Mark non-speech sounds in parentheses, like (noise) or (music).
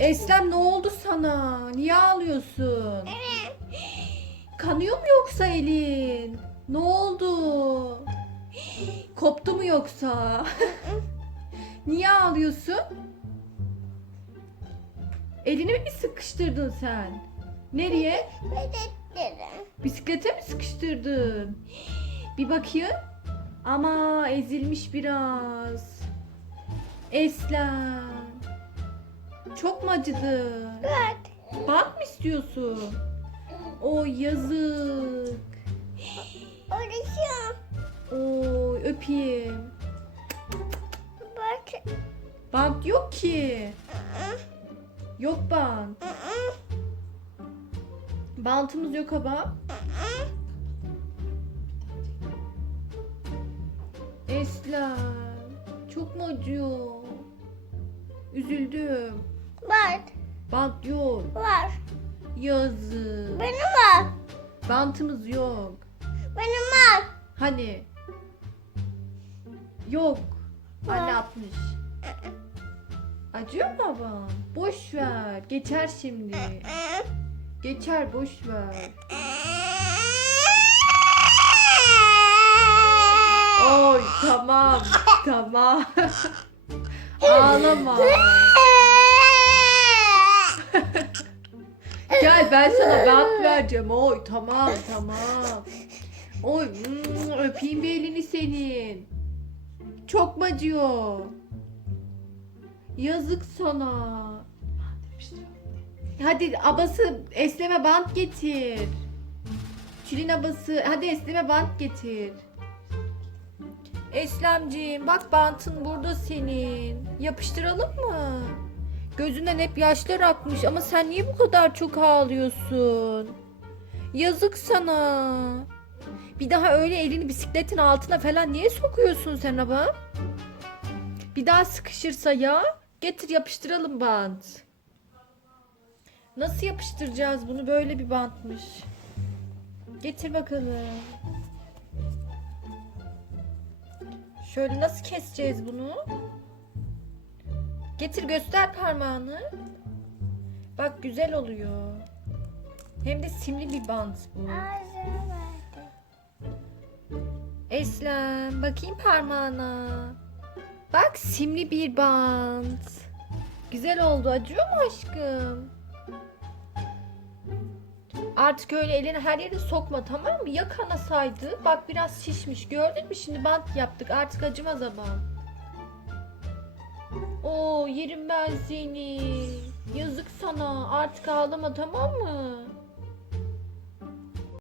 Eslem ne oldu sana? Niye ağlıyorsun? Kanıyor mu yoksa elin? Ne oldu? Koptu mu yoksa? (laughs) Niye ağlıyorsun? Elini mi sıkıştırdın sen? Nereye? Bisiklete mi sıkıştırdın? Bir bakayım. Ama ezilmiş biraz. Eslem. Çok mu acıdı? Evet. Bant mı istiyorsun? O yazık. Uğraşıyorum. Oy öpeyim. Bak. Bant yok ki. Yok bant. Bantımız yok ama. Eslem. Çok mu acıyor? Üzüldüm. Var. Bant yok. Var. Yazık. Benim var. Bantımız yok. Benim var. Hani? Yok. Anne Var. atmış. Acıyor mu baba? Boş ver. Geçer şimdi. Geçer boş ver. Oy tamam. tamam. (laughs) Ağlama. (laughs) Gel ben sana bant vereceğim. Oy tamam tamam. Oy mm, öpeyim bir elini senin. Çok mu acıyor? Yazık sana. Hadi abası esleme bant getir. Tülin abası hadi esleme bant getir. Eslemciğim bak bantın burada senin. Yapıştıralım mı? Gözünden hep yaşlar akmış ama sen niye bu kadar çok ağlıyorsun? Yazık sana. Bir daha öyle elini bisikletin altına falan niye sokuyorsun sen ama? Bir daha sıkışırsa ya getir yapıştıralım bant. Nasıl yapıştıracağız bunu böyle bir bantmış. Getir bakalım. Şöyle nasıl keseceğiz bunu? Getir göster parmağını. Bak güzel oluyor. Hem de simli bir bant bu. Eslem bakayım parmağına. Bak simli bir bant. Güzel oldu. Acıyor mu aşkım? Artık öyle elini her yere sokma tamam mı? Ya kanasaydı. Bak biraz şişmiş. Gördün mü? Şimdi bant yaptık. Artık acımaz ama. Oo yerim ben seni. Yazık sana. Artık ağlama tamam mı?